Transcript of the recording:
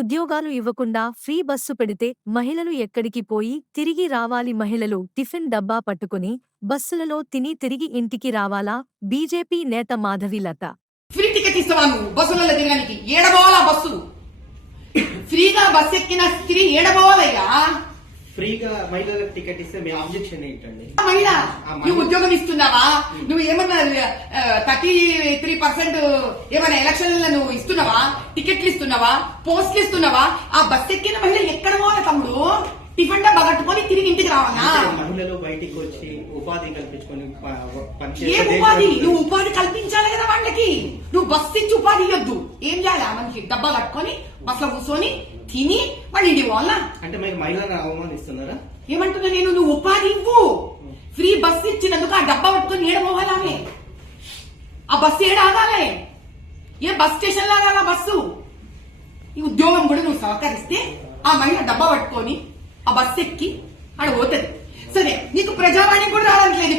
ఉద్యోగాలు ఇవ్వకుండా free bus పెడితే మహిళలు ఎక్కడికి పోయి తిరిగి రావాలి? మహిళలు టిఫిన్ డబ్బా పట్టుకుని బస్సులలో తిని తిరిగి ఇంటికి రావాలా? బీజేపీ నేత మాధవీలత. ఫ్రీ టికెట్ ఇస్తావా నువ్వు బస్సులలో తిరగడానికి? ఏడబోవాలా బస్సు? ఫ్రీగా బస్సు ఎక్కిన స్త్రీ ఏడబోవాలయ్యా? ఫ్రీగా మహిళలకు టికెట్ ఇస్తే మీ ఆబ్జెక్షన్ ఏంటండి? మహిళ నువ్వు ఉద్యోగం ఇస్తున్నావా? నువ్వు ఏమన్నా 33% ఏమైనా ఎలక్షన్లలో నువ్వు ఇస్తున్నావా? టికెట్లు ఇస్తున్నావా? పోస్టులు ఇస్తున్నావా? ఆ బస్సు ఎక్కిన మహిళ ఎక్కడ పోవాలి తమ్ముడు? టిఫిన్ డబ్బా కట్టుకొని తిరిగి ఇంటికి రావాలా? మహిళలు బయటికి వచ్చి ఉపాధి కల్పించుకొని ఏ ఉపాధి? నువ్వు ఉపాధి కల్పించాలి కదా వాళ్ళకి. నువ్వు బస్సు ఇచ్చి ఉపాధి ఇవ్వద్దు. ఏం చేయాలి? మనకి డబ్బా కట్టుకొని బస్సులో కూర్చొని తిని మళ్ళీ ఇంటికి పోవాలా? అంటే మీరు మహిళలను అవమానిస్తున్నారా? ఏమంటున్నా నేను? నువ్వు ఉపాధి ఇవ్వు. ఫ్రీ బస్సు ఇచ్చినందుకు ఆ డబ్బా పట్టుకొని ఏడపోవాలామే? ఆ బస్సు ఏడ ఆగాలే? ఏ బస్ స్టేషన్ లాగా బస్సు? ఈ ఉద్యోగం కూడా నువ్వు సహకరిస్తే ఆ మహిళ డబ్బా పట్టుకొని ఆ బస్సు ఎక్కి ఆడ పోతుంది. సరే, నీకు ప్రజావాణి కూడా రావట్లేదు.